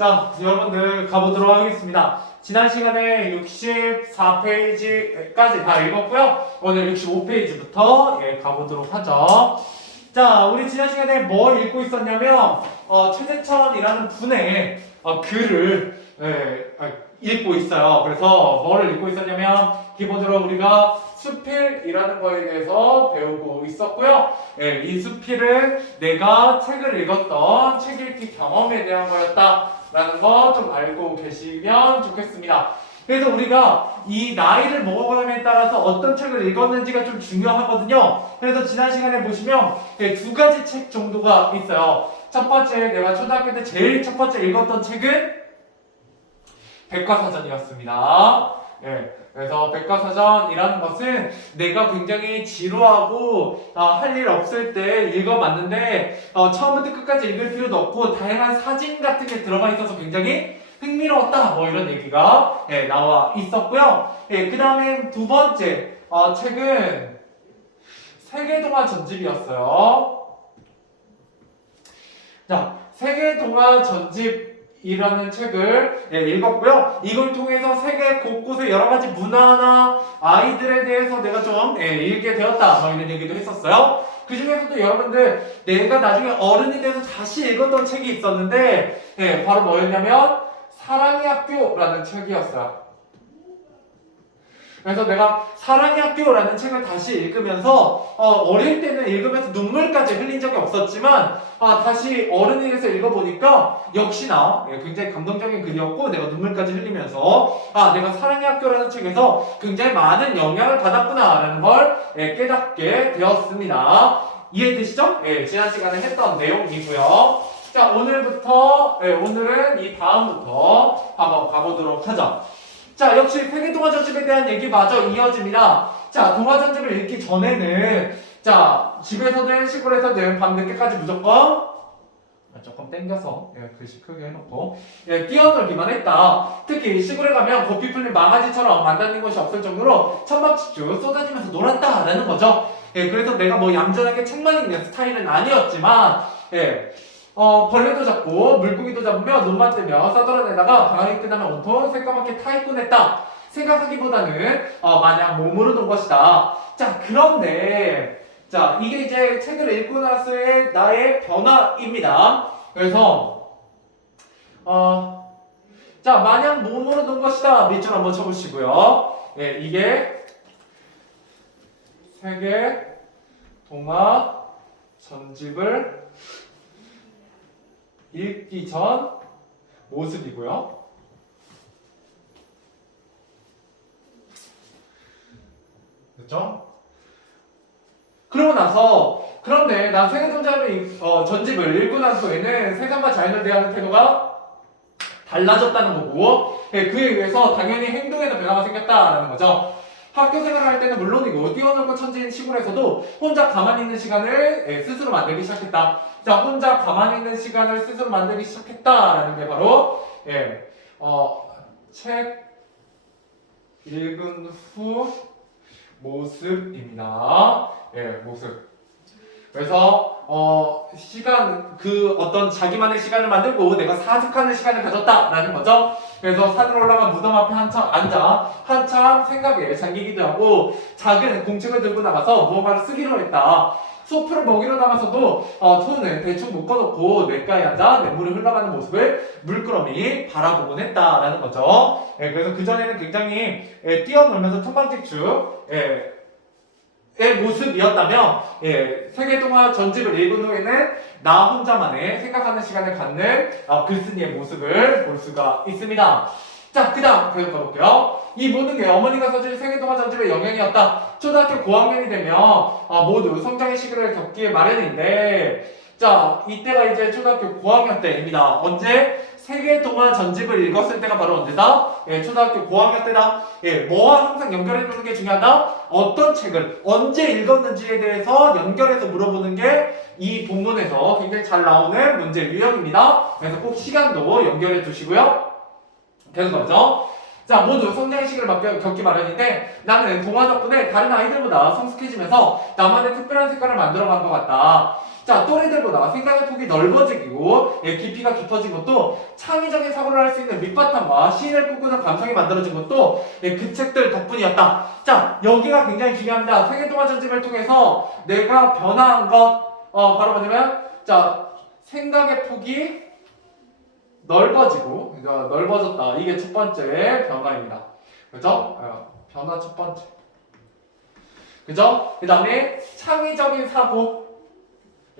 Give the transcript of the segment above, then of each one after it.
자, 여러분들 가보도록 하겠습니다. 지난 시간에 64페이지까지 다 읽었고요. 오늘 65페이지부터 가보도록 하죠. 자, 우리 지난 시간에 뭐 읽고 있었냐면 최재천이라는 분의 글을 읽고 있어요. 그래서 뭐를 읽고 있었냐면 기본적으로 우리가 수필이라는 거에 대해서 배우고 있었고요. 이 수필은 내가 책을 읽었던 책 읽기 경험에 대한 거였다라는 거 좀 알고 계시면 좋겠습니다. 그래서 우리가 이 나이를 먹어감에 따라서 어떤 책을 읽었는지가 좀 중요하거든요. 그래서 지난 시간에 보시면 두 가지 책 정도가 있어요. 첫 번째, 내가 초등학교 때 제일 첫 번째 읽었던 책은 백과사전이었습니다. 그래서 백과사전이라는 것은 내가 굉장히 지루하고 할 일 없을 때 읽어봤는데 처음부터 끝까지 읽을 필요도 없고 다양한 사진 같은 게 들어가 있어서 굉장히 흥미로웠다 뭐 이런 얘기가 나와 있었고요. 그 다음에 두 번째 책은 세계동화 전집이었어요. 자, 세계동화 전집이라는 책을 읽었고요. 이걸 통해서 세계 곳곳의 여러 가지 문화나 아이들에 대해서 내가 좀 읽게 되었다 뭐 이런 얘기도 했었어요. 그 중에서도 여러분들 내가 나중에 어른이 돼서 다시 읽었던 책이 있었는데 바로 뭐였냐면 사랑의 학교라는 책이었어요. 그래서 내가 사랑의 학교라는 책을 다시 읽으면서 어릴 때는 읽으면서 눈물까지 흘린 적이 없었지만 다시 어른이 돼서 읽어보니까 역시나 굉장히 감동적인 글이었고 내가 눈물까지 흘리면서 내가 사랑의 학교라는 책에서 굉장히 많은 영향을 받았구나라는 걸 깨닫게 되었습니다. 이해되시죠? 지난 시간에 했던 내용이고요. 자, 오늘은 이 다음부터 한번 가보도록 하죠. 자, 역시 세계동화 전집에 대한 얘기 마저 이어집니다. 자, 동화 전집을 읽기 전에는 자, 집에서든 시골에서든 밤 늦게까지 무조건 조금 땡겨서 글씨 크게 해놓고 뛰어놀기만 했다. 특히 시골에 가면 고삐 풀린 망아지처럼 만다는 것이 없을 정도로 천막집주 쏟아지면서 놀았다라는 거죠. 그래서 내가 뭐 얌전하게 책만 읽는 스타일은 아니었지만 벌레도 잡고 물고기도 잡으며 눈만 뜨며 싸돌아내다가 방학이 끝나면 온통 새까맣게 타 있곤 했다. 생각하기보다는 마냥 몸으로 논 것이다. 자, 그런데 자, 이게 이제 책을 읽고 나서의 나의 변화입니다. 그래서 자, 마냥 몸으로 논 것이다. 밑줄 한번 쳐보시고요. 이게 세계 동화 전집을 읽기 전 모습이고요. 됐죠? 그러고 나서 그런데 난 세계동화 전집을 읽고 난 후에는 세상과 자연을 대하는 태도가 달라졌다는 거고 그에 의해서 당연히 행동에도 변화가 생겼다라는 거죠. 학교 생활을 할 때는 물론이고 뛰어놀고 천지인 시골에서도 혼자 가만히 있는 시간을 스스로 만들기 시작했다. 자, 혼자 가만히 있는 시간을 스스로 만들기 시작했다라는 게 바로 책 읽은 후 모습입니다. 모습. 그래서 어떤 자기만의 시간을 만들고 내가 사색하는 시간을 가졌다라는 거죠. 그래서 산으로 올라가 무덤 앞에 한참 생각에 잠기기도 하고 작은 공책을 들고 나가서 무언가를 쓰기로 했다. 소프를 먹이러 나가서도 손을 대충 묶어놓고 냇가에 앉아 냇물이 흘러가는 모습을 물끄러미 바라보곤 했다라는 거죠. 그래서 그전에는 굉장히 뛰어놀면서 천방직축 의 모습이었다면 세계동화 전집을 읽은 후에는 나 혼자만의 생각하는 시간을 갖는 글쓴이의 모습을 볼 수가 있습니다. 자, 그 다음 계속 가볼게요. 이 모든 게 어머니가 써준 세계동화 전집의 영향이었다. 초등학교 고학년이 되면 모두 성장의 시기를 겪기에 마련인데 자, 이때가 이제 초등학교 고학년 때입니다. 언제? 세계동화 전집을 읽었을 때가 바로 언제다? 초등학교 고학년 때다. 뭐와 항상 연결해 두는 게 중요하다? 어떤 책을 언제 읽었는지에 대해서 연결해서 물어보는 게 이 본문에서 굉장히 잘 나오는 문제 유형입니다. 그래서 꼭 시간도 연결해 두시고요. 계속 가죠. 자, 모두 성장의 시기를 겪기 마련인데 나는 동화 덕분에 다른 아이들보다 성숙해지면서 나만의 특별한 색깔을 만들어간 것 같다. 자, 또래들보다 생각의 폭이 넓어지고 깊이가 깊어진 것도 창의적인 사고를 할 수 있는 밑바탕과 시인을 꿈꾸는 감성이 만들어진 것도 그 책들 덕분이었다. 자, 여기가 굉장히 중요합니다. 세계동화 전집을 통해서 내가 변화한 것 바로 뭐냐면 자, 생각의 폭이 넓어지고 넓어졌다. 이게 첫 번째 변화입니다. 그죠? 변화 첫 번째. 그죠? 그 다음에 창의적인 사고.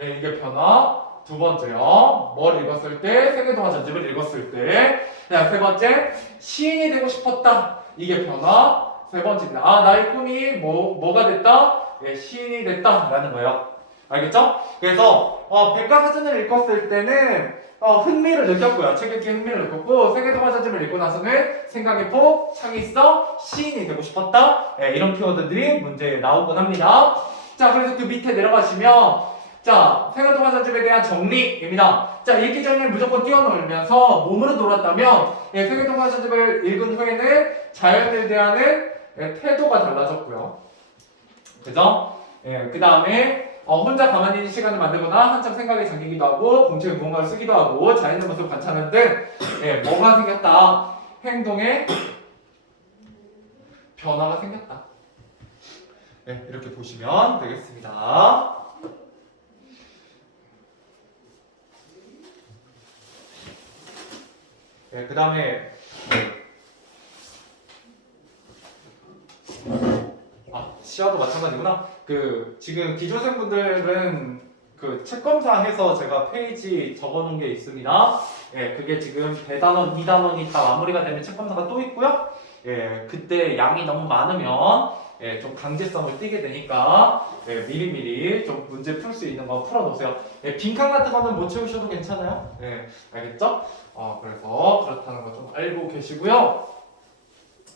이게 변화 두 번째요. 뭘 읽었을 때? 세계동화 전집을 읽었을 때. 세 번째, 시인이 되고 싶었다. 이게 변화 세 번째입니다. 나의 꿈이 뭐가 됐다? 시인이 됐다라는 거예요. 알겠죠? 그래서 백과사전을 읽었을 때는 흥미를 느꼈고요. 책 읽기에 흥미를 느꼈고 세계동화 전집을 읽고 나서는 생각의 폭, 창의성, 시인이 되고 싶었다. 이런 키워드들이 문제에 나오곤 합니다. 자, 그래서 그 밑에 내려가시면 자, 세계동화 전집에 대한 정리입니다. 자, 읽기 정리를 무조건 띄워놓으면서 몸으로 놀았다면 세계동화 전집을 읽은 후에는 자연에 대한 태도가 달라졌고요. 그죠? 그 다음에 혼자 가만히 있는 시간을 만들거나 한참 생각에 잠기기도 하고 공책에 무언가를 쓰기도 하고 자연의 모습을 관찰하는 등 뭐가 생겼다? 행동에 변화가 생겼다. 이렇게 보시면 되겠습니다. 그 다음에 시야도 마찬가지구나. 지금 기초생분들은 책 검사해서 제가 페이지 적어놓은 게 있습니다. 그게 지금 대단원, 2단원이 다 마무리가 되면 책 검사가 또 있고요. 그때 양이 너무 많으면 좀 강제성을 띠게 되니까 미리미리 좀 문제 풀 수 있는 거 풀어놓으세요. 빈칸 같은 거는 못 채우셔도 괜찮아요. 알겠죠? 그래서 그렇다는 거 좀 알고 계시고요.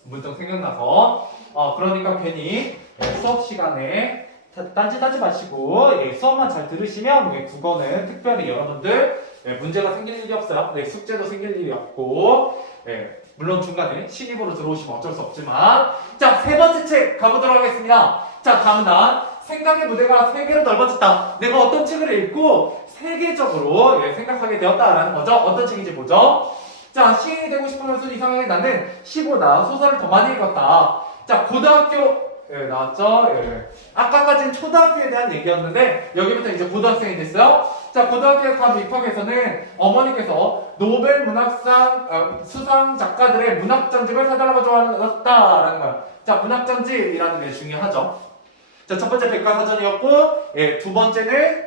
문득 생각나서 그러니까 괜히 수업 시간에 딴짓하지 마시고 수업만 잘 들으시면 국어는 특별히 여러분들 문제가 생길 일이 없어요. 숙제도 생길 일이 없고 물론 중간에 신입으로 들어오시면 어쩔 수 없지만 자, 세 번째 책 가보도록 하겠습니다. 자, 다음 단 생각의 무대가 세계로 넓어졌다. 내가 어떤 책을 읽고 세계적으로 생각하게 되었다라는 거죠. 어떤 책인지 보죠. 자, 시인이 되고 싶으면서 이상하게 나는 시보다 소설을 더 많이 읽었다. 자, 고등학교 나왔죠? 아까까지는 초등학교에 대한 얘기였는데 여기부터 이제 고등학생이 됐어요. 자, 고등학교 간 입학에서는 어머니께서 노벨 문학상 수상 작가들의 문학 전집을 사달라고 좋아했다라는 거예요. 자, 문학 전집이라는 게 중요하죠. 자, 첫 번째 백과사전이었고, 두 번째는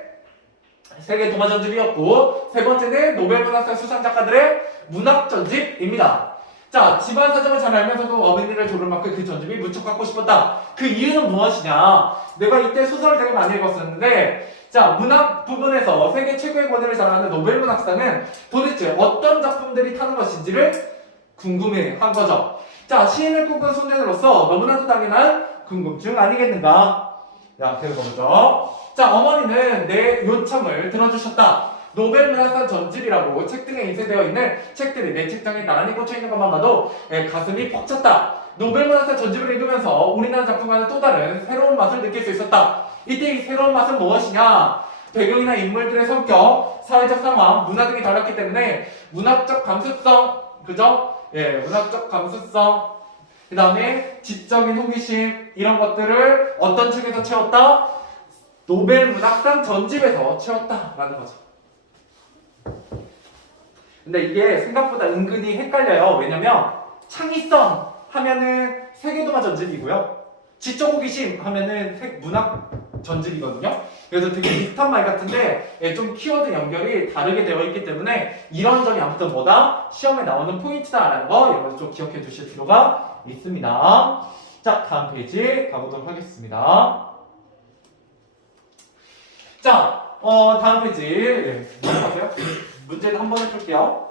세계 동화 전집이었고, 세 번째는 노벨 문학상 수상 작가들의 문학 전집입니다. 자, 집안 사정을 잘 알면서도 어머니를 조를 만큼 그 전집이 무척 갖고 싶었다. 그 이유는 무엇이냐? 내가 이때 소설을 되게 많이 읽었었는데, 자, 문학 부분에서 세계 최고의 권위를 자랑하는 노벨 문학상은 도대체 어떤 작품들이 타는 것인지를 궁금해한 거죠. 자, 시인을 꿈꾼 소년으로서 너무나도 당연한 궁금증 아니겠는가? 자, 계속 보죠. 자, 어머니는 내 요청을 들어주셨다. 노벨 문학상 전집이라고 책 등에 인쇄되어 있는 책들이 내 책장에 나란히 꽂혀있는 것만 봐도 가슴이 벅찼다. 노벨 문학상 전집을 읽으면서 우리나라 작품과는 또 다른 새로운 맛을 느낄 수 있었다. 이때 이 새로운 맛은 무엇이냐? 배경이나 인물들의 성격, 사회적 상황, 문화 등이 달랐기 때문에 문학적 감수성, 그죠? 문학적 감수성, 그 다음에 지적인 호기심, 이런 것들을 어떤 책에서 채웠다? 노벨 문학상 전집에서 채웠다라는 거죠. 근데 이게 생각보다 은근히 헷갈려요. 왜냐면 창의성 하면은 세계동화 전집이고요. 지적 호기심 하면은 문학 전집이거든요. 그래서 되게 비슷한 말 같은데 좀 키워드 연결이 다르게 되어 있기 때문에 이런 점이 아무튼 뭐다? 시험에 나오는 포인트다라는 거 여러분 좀 기억해 주실 필요가 있습니다. 자, 다음 페이지 가보도록 하겠습니다. 자, 다음 페이지 넘어가세요. 문제는 한 번에 풀게요.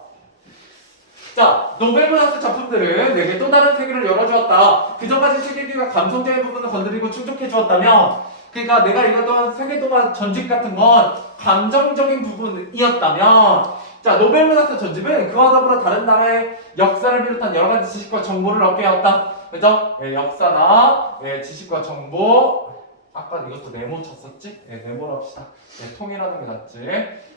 자, 노벨 문학상 작품들은 내게 또 다른 세계를 열어주었다. 그전까지 책 읽기가 감성적인 부분을 건드리고 충족해 주었다면, 그러니까 내가 읽었던 세계동화 전집 같은 건 감정적인 부분이었다면, 자, 노벨 문학상 전집은 그와 더불어 다른 나라의 역사를 비롯한 여러 가지 지식과 정보를 얻게 하였다. 그죠? 역사나 지식과 정보, 아까 이것도 네모 쳤었지? 예, 네모로 합시다. 예, 통일하는 게 낫지.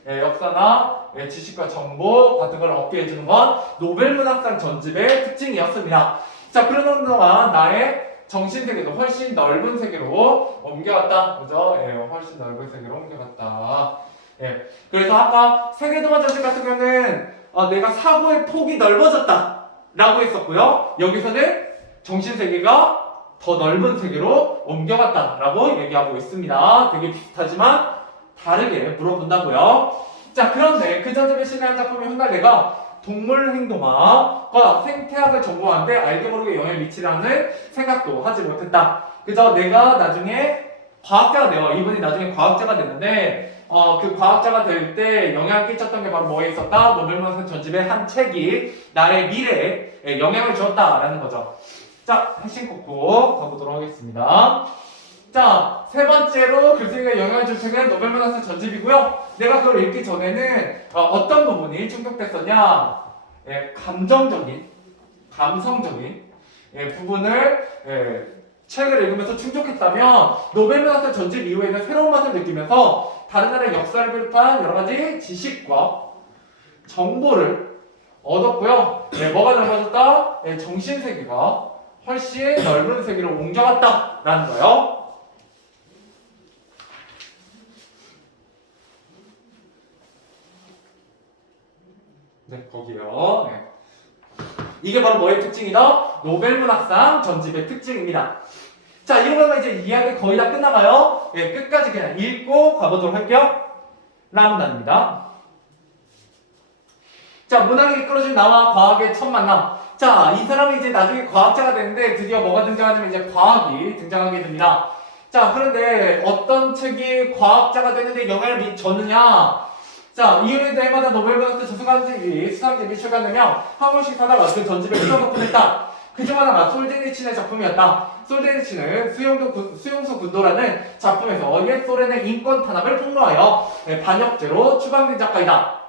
예, 역사나 지식과 정보 같은 걸 얻게 해주는 건 노벨문학상 전집의 특징이었습니다. 자, 그러는 동안 나의 정신세계도 훨씬 넓은 세계로 옮겨갔다. 그죠? 예, 훨씬 넓은 세계로 옮겨갔다. 예, 그래서 아까 세계동화 전집 같은 경우는 내가 사고의 폭이 넓어졌다. 라고 했었고요. 여기서는 정신세계가 더 넓은 세계로 옮겨갔다라고 얘기하고 있습니다. 되게 비슷하지만 다르게 물어본다고요. 자, 그런데 그 전집에 실려한 작품의 훗날레가 동물 행동학과 생태학을 전공하는데 알게 모르게 영향을 미치라는 생각도 하지 못했다. 그저 내가 나중에 과학자가 돼요. 이분이 나중에 과학자가 됐는데 그 과학자가 될 때 영향을 끼쳤던 게 바로 뭐에 있었다? 노벨문학상 전집의 한 책이 나의 미래에 영향을 주었다라는 거죠. 자, 핵심 꽂고 가보도록 하겠습니다. 자, 세 번째로 글쓰기에 영향을 준 책은 노벨문학상 전집이고요. 내가 그걸 읽기 전에는 어떤 부분이 충족됐었냐? 예, 감성적인 부분을 책을 읽으면서 충족했다면 노벨문학상 전집 이후에는 새로운 맛을 느끼면서 다른 나라의 역사를 비롯한 여러 가지 지식과 정보를 얻었고요. 뭐가 넓어졌다? 정신세계가 훨씬 넓은 세계로 옮겨갔다라는 거예요. 네, 거기요. 네. 이게 바로 뭐의 특징이다? 노벨문학상 전집의 특징입니다. 자, 이러면 이제 이야기 거의 다 끝나가요. 예, 끝까지 그냥 읽고 가보도록 할게요. 라문단입니다. 자, 문학이 이끌어준 나와 과학의 첫 만남. 자, 이 사람이 이제 나중에 과학자가 되는데 드디어 뭐가 등장하냐면 이제 과학이 등장하게 됩니다. 자, 그런데 어떤 책이 과학자가 되는데 영향을 줬느냐? 자, 이유에 대해마다 노벨문학상 수상집이 출간되면 한 권씩 사다가 그 전집에 뜯어놓곤 했다. 그중 하나가 솔제니친의 작품이었다. 솔제니친은 수용소 군도라는 작품에서 옛 소련의 인권 탄압을 폭로하여 반역죄로 추방된 작가이다.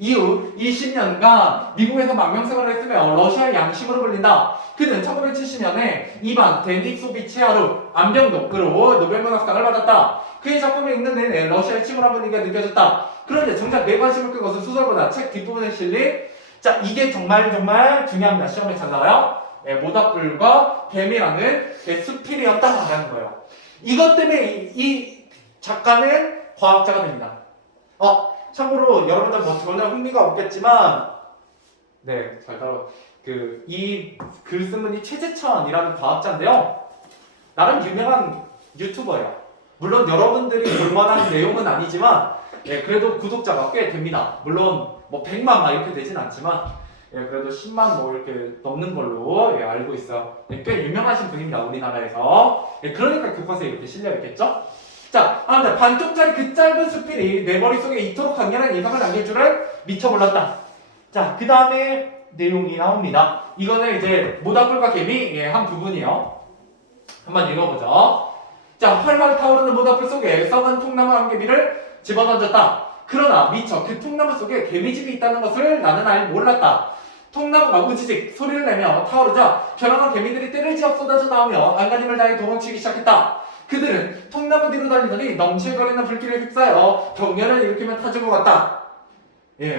이후 20년간 미국에서 망명생활을 했으며 러시아의 양심으로 불린다. 그는 1970년에 이반 데니소비치 하루 안병독으로 노벨문학상을 받았다. 그의 작품을 읽는 내내 러시아의 침울한 분위기가 느껴졌다. 그런데 정작 내 관심을 끈 것은 소설보다 책 뒷부분에 실린 자, 이게 정말 중요합니다. 시험에 잘 나와요. 모닥불과 뱀이라는 수필이었다라는 거예요. 이것 때문에 이 작가는 과학자가 됩니다. 참고로 여러분들 뭐 전혀 흥미가 없겠지만 네, 잘 따라 이 글쓴분이 최재천이라는 과학자인데요. 나름 유명한 유튜버예요. 물론 여러분들이 볼만한 내용은 아니지만 그래도 구독자가 꽤 됩니다. 물론 뭐 100만 막 이렇게 되진 않지만 그래도 10만 뭐 이렇게 넘는 걸로 알고 있어요. 꽤 유명하신 분입니다. 우리나라에서. 그러니까 교과서에 이렇게 실려있겠죠? 자, 아무튼 반쪽짜리 그 짧은 수필이 내 머릿속에 이토록 강렬한 인상을 남길 줄은 미처 몰랐다. 자, 그 다음에 내용이 나옵니다. 이거는 이제 모닥불과 개미 한 부분이요. 한번 읽어보죠. 자, 활활 타오르는 모닥불 속에 썩은 통나무 한 개미를 집어던졌다. 그러나 미처 그 통나무 속에 개미집이 있다는 것을 나는 몰랐다. 통나무가 우지직 소리를 내며 타오르자 결혼한 개미들이 때를 지어 쏟아져 나오며 안간힘을 다해 도망치기 시작했다. 그들은 통나무 뒤로 달리더니 넘실거리는 불길을 휩싸여 경련을 일으키며 타 죽어갔다.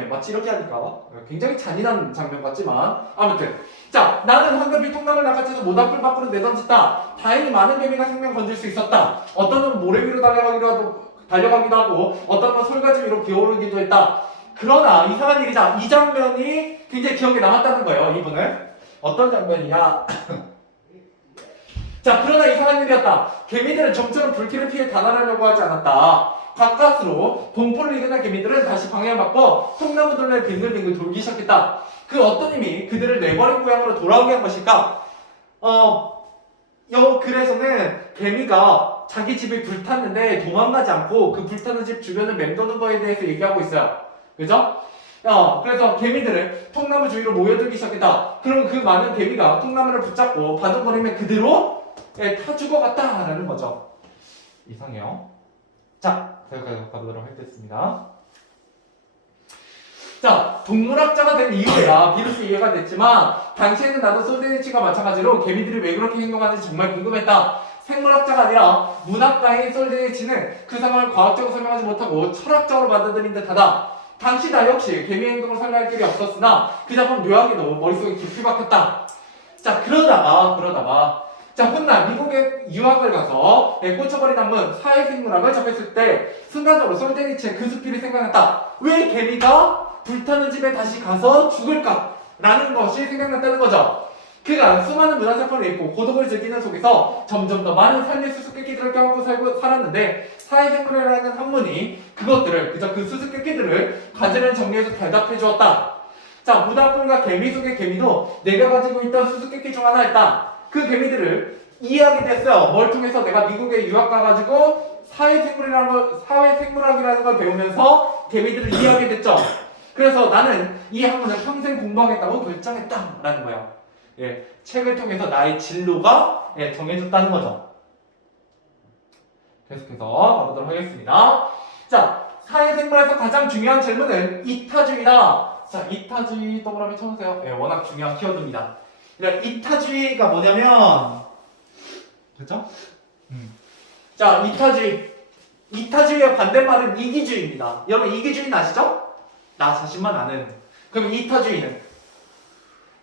마치 이렇게 하니까 굉장히 잔인한 장면 같지만 아무튼 자, 나는 황급히 통나무를 낚아채서 모닥불 밖으로 내던졌다. 다행히 많은 개미가 생명 건질 수 있었다. 어떤 놈은 모래 위로 달려가기도 하고 어떤 놈은 솔가지 위로 기어오르기도 했다. 그러나 이상한 일이자 이 장면이 굉장히 기억에 남았다는 거예요. 이분은 어떤 장면이냐. 자, 그러나 이상한 일이었다. 개미들은 좀처럼 불길을 피해 달아나려고 하지 않았다. 가까스로 공포를 이겨낸 개미들은 다시 방향을 바꿔 통나무 둘레를 빙글빙글 돌기 시작했다. 그 어떤 힘이 그들을 내버린 고향으로 돌아오게 한 것일까? 글에서는 개미가 자기 집이 불탔는데 도망가지 않고 그 불타는 집 주변을 맴도는 거에 대해서 얘기하고 있어요. 그죠? 그래서 개미들은 통나무 주위로 모여들기 시작했다. 그럼 그 많은 개미가 통나무를 붙잡고 바둥거리며 그대로 타 죽어갔다라는 거죠. 이상해요. 자, 제가 가보도록 하겠습니다. 자, 동물학자가 된 이후에야 비로소 이해가 됐지만 당시에는 나도 솔제니치가 마찬가지로 개미들이 왜 그렇게 행동하는지 정말 궁금했다. 생물학자가 아니라 문학가인 솔제니치는 그 상황을 과학적으로 설명하지 못하고 철학적으로 받아들인 듯하다. 당시 나 역시 개미의 행동을 설명할 길이 없었으나 그 작품 묘하게 너무 머릿속에 깊이 박혔다. 자 그러다가 자 훗날 미국에 유학을 가서 꽂혀버린 한문 사회생물학을 접했을 때 순간적으로 솔제니치의 그 수필이 생각났다. 왜 개미가 불타는 집에 다시 가서 죽을까? 라는 것이 생각났다는 거죠. 그가 수많은 문화작품을 읽고 고독을 즐기는 속에서 점점 더 많은 삶의 수수께끼들을 껴안고 살았는데 사회생물이라는 학문이 그것들을 그저 그 수수께끼들을 가지는 정리해서 대답해 주었다. 자, 무당불과 개미 속의 개미도 내가 가지고 있던 수수께끼 중 하나였다. 그 개미들을 이해하게 됐어요. 뭘 통해서 내가 미국에 유학 가가지고 사회생물학이라는 걸 배우면서 개미들을 이해하게 됐죠. 그래서 나는 이 학문을 평생 공부하겠다고 결정했다라는 거야. 예, 책을 통해서 나의 진로가 정해졌다는 거죠. 계속해서 가보도록 하겠습니다. 자, 사회생물에서 가장 중요한 질문은 이타주의다. 자, 이타주의 동그라미 쳐주세요. 예, 워낙 중요한 키워드입니다. 그러니까 이타주의가 뭐냐면, 그렇죠? 자, 이타주의의 반대말은 이기주의입니다. 여러분 이기주의는 아시죠? 나 자신만 아는. 그럼 이타주의는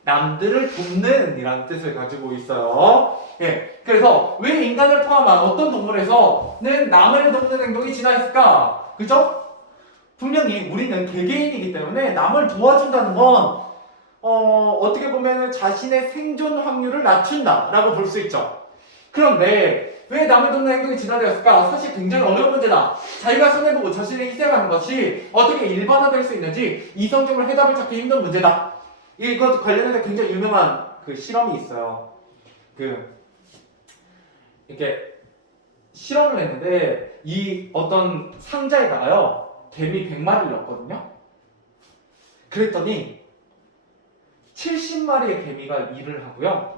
남들을 돕는 이라는 뜻을 가지고 있어요. 예, 그래서 왜 인간을 포함한 어떤 동물에서는 남을 돕는 행동이 진화했을까? 그죠? 분명히 우리는 개개인이기 때문에 남을 도와준다는 건 어떻게 보면 자신의 생존 확률을 낮춘다라고 볼 수 있죠. 그런데 왜 남을 돕는 행동이 진화되었을까? 사실 굉장히 어려운 문제다. 자기가 손해보고 자신을 희생하는 것이 어떻게 일반화될 수 있는지 이성적으로 해답을 찾기 힘든 문제다. 이것 관련해서 굉장히 유명한 그 실험이 있어요. 이렇게 실험을 했는데 이 어떤 상자에다가요 개미 100마리를 넣었거든요. 그랬더니 70마리의 개미가 일을 하고요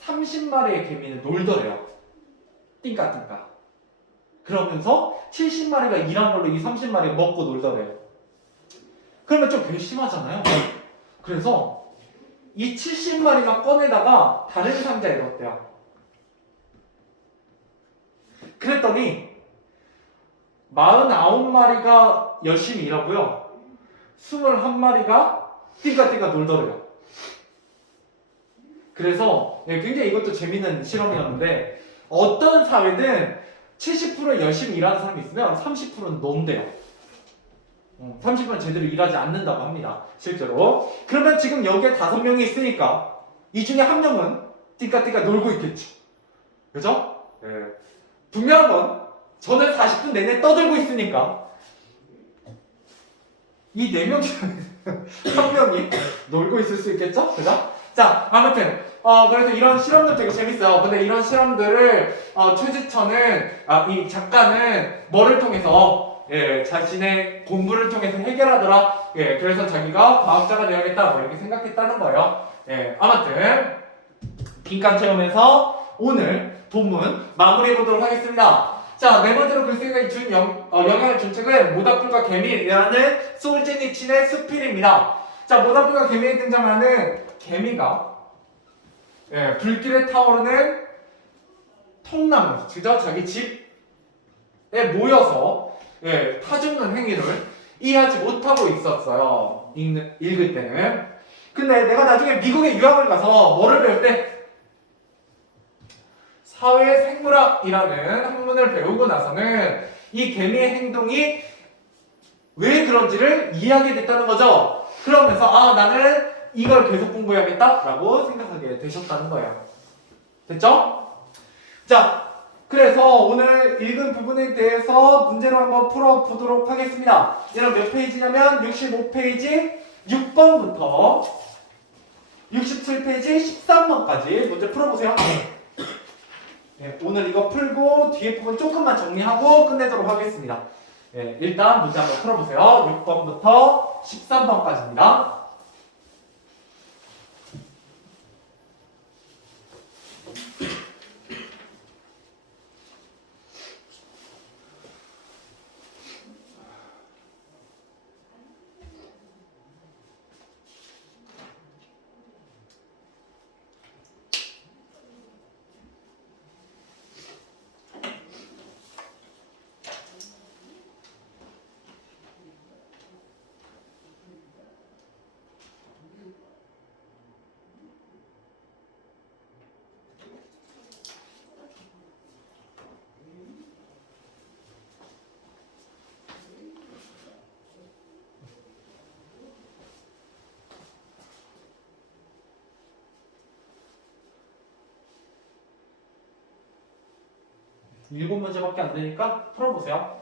30마리의 개미는 놀더래요. 띵까띵까. 그러면서 70마리가 일한 걸로 이 30마리가 먹고 놀더래요. 그러면 좀 괘씸하잖아요. 그래서 이 70마리만 꺼내다가 다른 상자에 넣었대요. 그랬더니 49마리가 열심히 일하고요 21마리가 띵까띵까 놀더래요. 그래서 굉장히 이것도 재밌는 실험이었는데 어떤 사회든 70% 열심히 일하는 사람이 있으면 30%는 논대요. 30%는 제대로 일하지 않는다고 합니다. 실제로. 그러면 지금 여기에 5명이 있으니까 이 중에 한 명은 띵까띵까 놀고 있겠죠. 그죠? 네. 분명한 건 저는 40분 내내 떠들고 있으니까 이 4명 중에 한 명이 놀고 있을 수 있겠죠? 그죠? 자, 아무튼 그래서 이런 실험들 되게 재밌어요. 근데 이런 실험들을 최지천은 이 작가는 뭐를 통해서 자신의 공부를 통해서 해결하더라. 그래서 자기가 과학자가 되어야겠다 뭐 이렇게 생각했다는 거예요. 아무튼 빈칸 채우면서 오늘 본문 마무리해 보도록 하겠습니다. 자, 네 번째로 글쓰기가 준 영향을 준 책은 모닥불과 개미라는 솔제니친의 수필입니다. 자, 모닥불과 개미에 등장하는 개미가 불길에 타오르는 통나무, 그죠? 자기 집에 모여서 타죽는 행위를 이해하지 못하고 있었어요. 읽을 때는. 근데 내가 나중에 미국에 유학을 가서 뭐를 배울 때 사회생물학이라는 학문을 배우고 나서는 이 개미의 행동이 왜 그런지를 이해하게 됐다는 거죠. 그러면서 나는 이걸 계속 공부해야겠다라고 생각하게 되셨다는 거예요. 됐죠? 자, 그래서 오늘 읽은 부분에 대해서 문제로 한번 풀어보도록 하겠습니다. 얘는 몇 페이지냐면 65페이지 6번부터 67페이지 13번까지 문제 풀어보세요. 오늘 이거 풀고 뒤에 부분 조금만 정리하고 끝내도록 하겠습니다. 일단 문제 한번 풀어보세요. 6번부터 13번까지입니다. 7문제밖에 안 되니까 풀어보세요.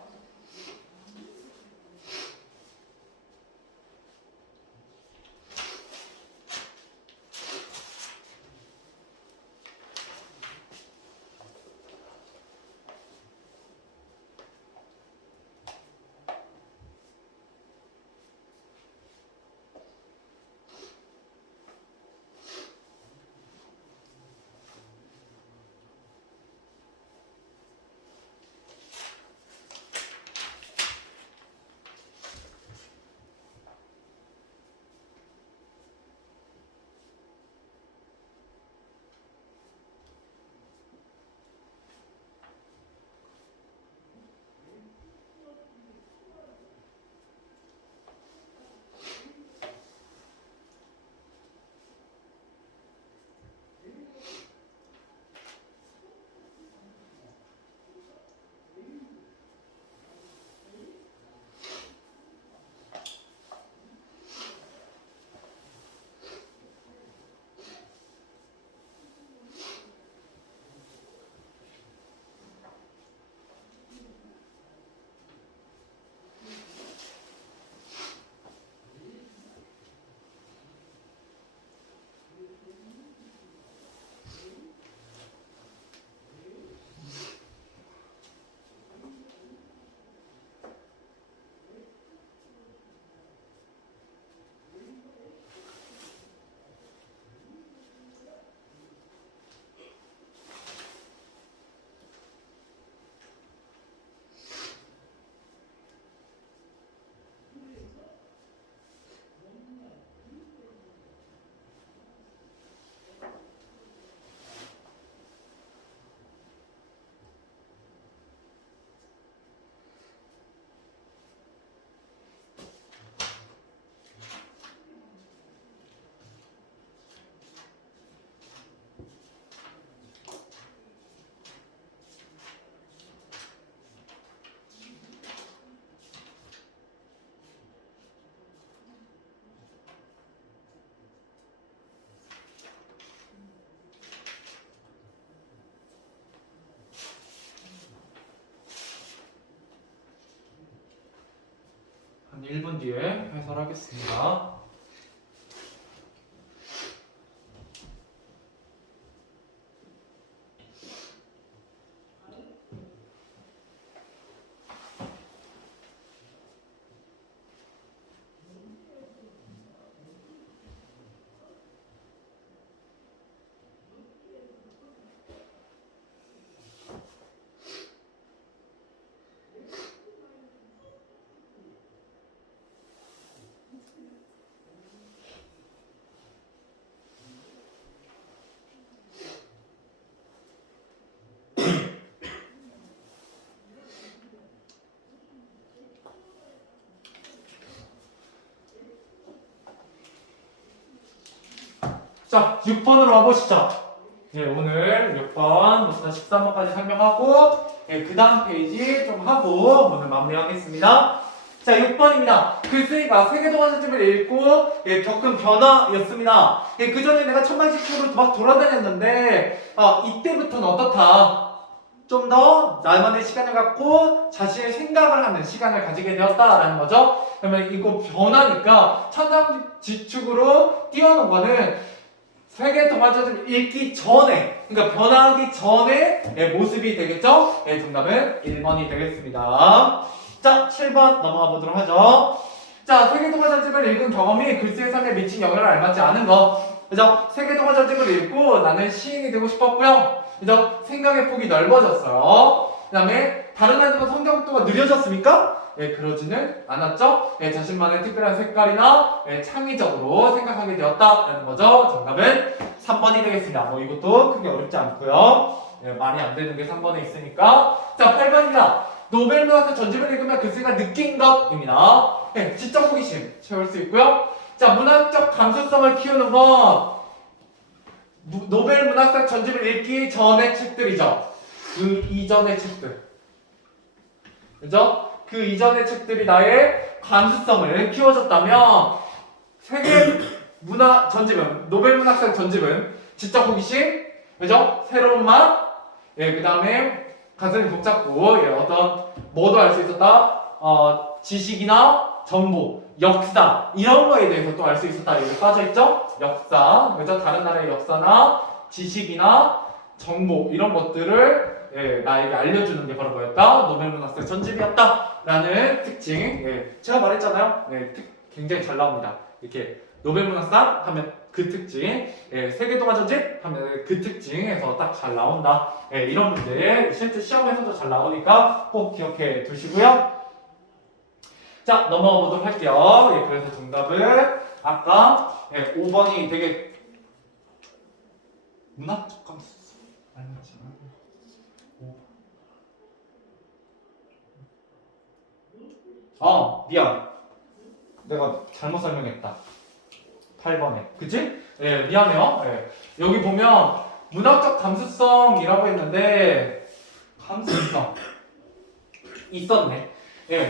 한 1분 뒤에 해설하겠습니다. 자, 6번으로 와보시죠. 예, 오늘 6번부터 13번까지 설명하고, 예, 그 다음 페이지 좀 하고 오늘 마무리하겠습니다. 자, 6번입니다. 글쓰기가 세계동화사집을 읽고, 예, 겪은 변화였습니다. 예, 그 전에 내가 천방지축으로 막 돌아다녔는데, 이때부터는 어떻다? 좀 더 나만의 시간을 갖고 자신의 생각을 하는 시간을 가지게 되었다라는 거죠. 그러면 이거 변화니까 천방지축으로 띄워놓은 거는 세계 동화책을 읽기 전에, 그러니까 변화하기 전에 모습이 되겠죠? 정답은 1번이 되겠습니다. 자, 7번 넘어가 보도록 하죠. 자, 세계 동화책을 읽은 경험이 글쓰기 삶에 미친 영향을 알맞지 않은 거. 그죠? 세계 동화책을 읽고 나는 시인이 되고 싶었고요. 그죠? 생각의 폭이 넓어졌어요. 그 다음에 다른 아이들과 성장 속도가 느려졌습니까? 그러지는 않았죠. 자신만의 특별한 색깔이나 창의적으로 생각하게 되었다라는 거죠. 정답은 3번이 되겠습니다. 뭐 이것도 크게 어렵지 않고요. 말이 안 되는 게 3번에 있으니까. 자, 8번입니다. 노벨 문학상 전집을 읽으면 글쓰기가 느낀 것입니다. 지적 호기심 채울 수 있고요. 자, 문학적 감수성을 키우는 건 노벨 문학상 전집을 읽기 전의 책들이죠. 그 이전의 책들. 그죠? 그 이전의 책들이 나의 감수성을 키워줬다면 세계 문화 전집은, 노벨 문학상 전집은 지적 호기심, 그죠? 새로운 맛, 그 다음에 가슴이 북잡고 어떤 뭐도 알 수 있었다. 지식이나 정보, 역사 이런 거에 대해서 또 알 수 있었다. 여기 빠져있죠? 역사, 그죠? 다른 나라의 역사나 지식이나 정보 이런 것들을 나에게 알려주는 게 바로 뭐였다? 노벨문학상 전집이었다라는 특징. 제가 말했잖아요. 굉장히 잘 나옵니다. 이렇게 노벨문학상 하면 그 특징, 세계동아전집 하면 그 특징에서 딱 잘 나온다. 이런 문제 실제 시험에서도 잘 나오니까 꼭 기억해 두시고요. 자, 넘어가 보도록 할게요. 그래서 정답은 아까 5번이 되게 문학적 감수성 미안. 내가 잘못 설명했다. 8번에. 그치? 미안해요. 여기 보면 문학적 감수성이라고 했는데 감수성 있었네.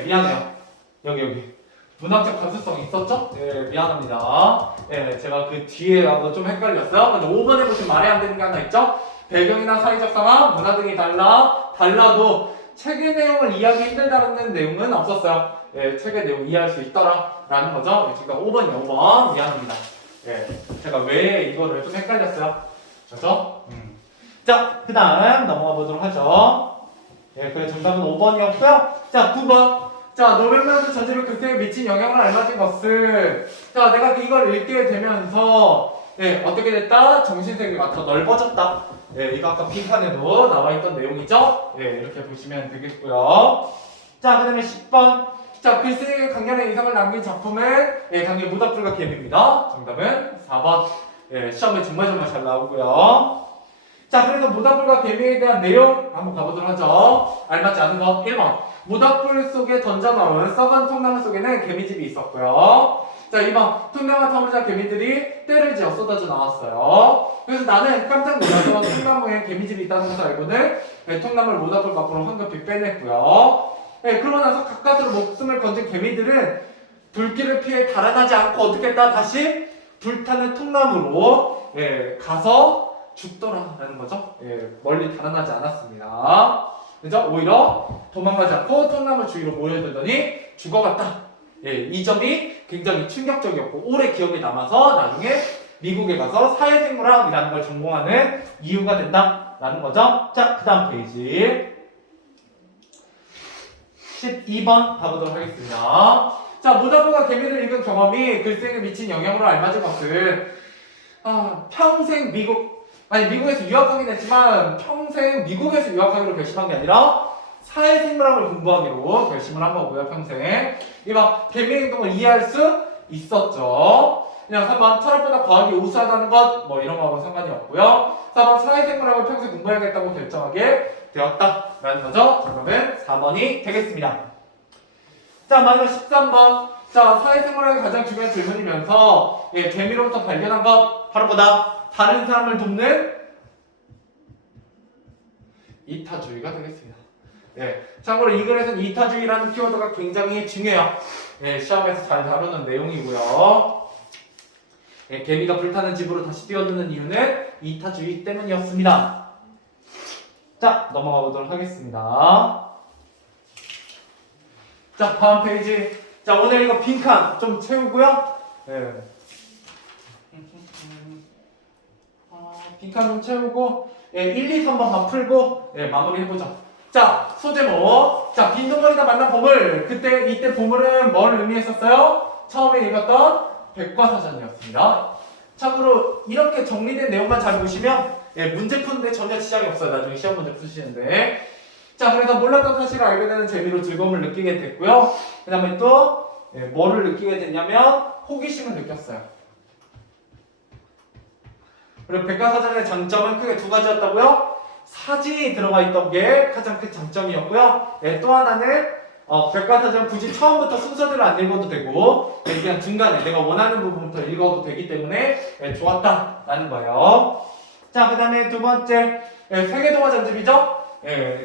미안해요. 여기 문학적 감수성 있었죠? 미안합니다. 제가 그 뒤에라도 좀 헷갈렸어요. 근데 5번에 보시면 말이 안 되는 게 하나 있죠? 배경이나 사회적 상황, 문화 등이 달라도 책의 내용을 이해하기 힘들다는 내용은 없었어요. 책의 내용 이해할 수 있더라라는 거죠. 그러니까 5번이요, 5번. 미안합니다. 제가 왜 이거를 좀 헷갈렸어요. 그렇죠? 자, 그 다음 넘어가 보도록 하죠. 그래 정답은 5번이었고요. 자, 9번. 자, 노벨문학상 전집의 글쓰기에 미친 영향을 알맞은 것은 자, 내가 이걸 읽게 되면서 어떻게 됐다? 정신세계가 더 넓어졌다. 이거 아까 빈칸에도 나와있던 내용이죠? 이렇게 보시면 되겠고요. 자, 그 다음에 10번. 자, 글쓰기에 강렬한 인상을 남긴 작품은 당연히 모닥불과 개미입니다. 정답은 4번. 시험에 정말 잘 나오고요. 자, 그래서 모닥불과 개미에 대한 내용 한번 가보도록 하죠. 알맞지 않은 거 1번. 모닥불 속에 던져넣은 썩은 통나무 속에는 개미집이 있었고요. 자, 2번. 통나무 타오르자 개미들이 때를 지어 쏟아져 나왔어요. 그래서 나는 깜짝 놀라서 통나무에 개미집이 있다는 것을 알고는 통나무를 모닥불 밖으로 황급히 빼냈고요. 그러고 나서 가까스로 목숨을 건진 개미들은 불길을 피해 달아나지 않고 어떻게 했다? 다시 불타는 통나무로 가서 죽더라라는 거죠. 멀리 달아나지 않았습니다. 그죠? 오히려 도망가지 않고 통나무 주위로 모여들더니 죽어갔다. 이 점이 굉장히 충격적이었고 오래 기억에 남아서 나중에 미국에 가서 사회생물학이라는 걸 전공하는 이유가 된다라는 거죠. 자, 그 다음 페이지 12번 가보도록 하겠습니다. 자, 모닥불과 개미를 읽은 경험이 글쓰기에 미친 영향으로 알맞은 것은 평생 미국에서 유학하긴 했지만 평생 미국에서 유학하기로 결심한 게 아니라 사회생물학을 공부하기로 결심을 한 거고요. 평생. 이봐, 개미 행동을 이해할 수 있었죠. 그냥 3번 철학보다 과학이 우수하다는 것 뭐 이런 거하고는 상관이 없고요. 4번 사회생물학을 평생 공부해야겠다고 결정하게 되었다라는 거죠. 정답은 4번이 되겠습니다. 자, 마지막 13번. 자, 사회생활의 가장 중요한 질문이면서 개미로부터 발견한 것 바로 뭐다? 다른 사람을 돕는 이타주의가 되겠습니다. 참고로 이 글에서는 이타주의라는 키워드가 굉장히 중요해요. 시험에서 잘 다루는 내용이고요. 개미가 불타는 집으로 다시 뛰어드는 이유는 이타주의 때문이었습니다. 자, 넘어가 보도록 하겠습니다. 자, 다음 페이지. 자, 오늘 이거 빈칸 좀 채우고요. 빈칸 좀 채우고 1, 2, 3번 다 풀고 마무리 해보자. 자, 소제목. 자, 빈둥거리다 만난 보물. 이때 보물은 뭘 의미했었어요? 처음에 읽었던 백과사전이었습니다. 참고로 이렇게 정리된 내용만 잘 보시면 문제 푸는데 전혀 지장이 없어요. 나중에 시험 문제 푸시는데. 자, 그래서 몰랐던 사실을 알게 되는 재미로 즐거움을 느끼게 됐고요. 그 다음에 또 뭐를 느끼게 됐냐면 호기심을 느꼈어요. 그리고 백과사전의 장점은 크게 두 가지였다고요. 사진이 들어가 있던 게 가장 큰 장점이었고요. 또 하나는 백과사전 굳이 처음부터 순서대로 안 읽어도 되고 그냥 중간에 내가 원하는 부분부터 읽어도 되기 때문에 좋았다라는 거예요. 자, 그 다음에 두 번째 세계동아전집이죠.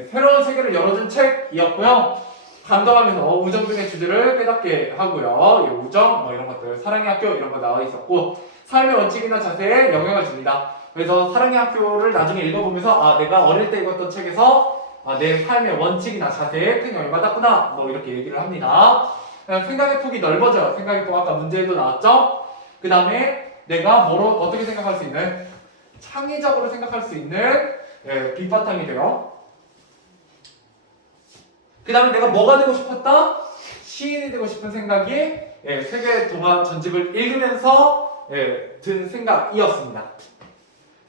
새로운 세계를 열어준 책이었고요. 감동하면서 우정 등의 주제를 깨닫게 하고요. 우정 뭐 이런 것들, 사랑의 학교 이런 거 나와 있었고 삶의 원칙이나 자세에 영향을 줍니다. 그래서 사랑의 학교를 나중에 읽어보면서 내가 어릴 때 읽었던 책에서 내 삶의 원칙이나 자세에 큰 영향을 받았구나. 뭐 이렇게 얘기를 합니다. 생각의 폭이 넓어져요. 생각의 폭 아까 문제에도 나왔죠? 그 다음에 내가 뭐로 어떻게 생각할 수 있는 창의적으로 생각할 수 있는 밑바탕이 돼요. 그 다음에 내가 뭐가 되고 싶었다? 시인이 되고 싶은 생각이 세계 동화 전집을 읽으면서 든 생각이었습니다.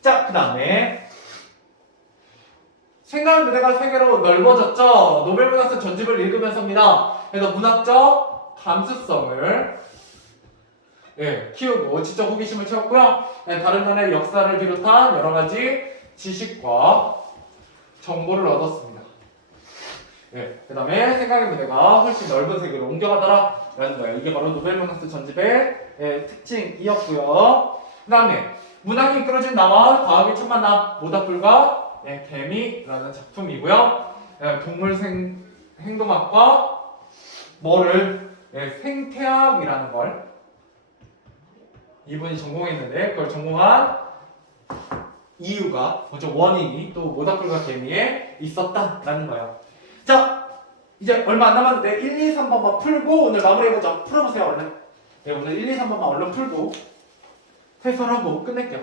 자, 그 다음에 생각의 무대가 세계로 넓어졌죠. 노벨문학상 전집을 읽으면서입니다. 그래서 문학적 감수성을 키우고 지적 호기심을 채웠고요. 다른 나라의 역사를 비롯한 여러 가지 지식과 정보를 얻었습니다. 그 다음에 생각의 무대가 훨씬 넓은 세계로 옮겨가더라 라는 거예요. 이게 바로 노벨문학상 전집의 특징이었고요. 그 다음에 문학이 이끌어진 나와 과학의 첫 만남 모닥불과 개미라는 작품이고요. 동물 행동학과 뭐를 생태학이라는 걸 이분이 전공했는데 그걸 전공한 이유가 먼저 원인이 또 모닥불과 개미에 있었다라는 거예요. 자, 이제 얼마 안 남았는데 1, 2, 3번만 풀고 오늘 마무리해보자. 풀어보세요 얼른. 오늘 1, 2, 3번만 얼른 풀고 해설하고 끝낼게요.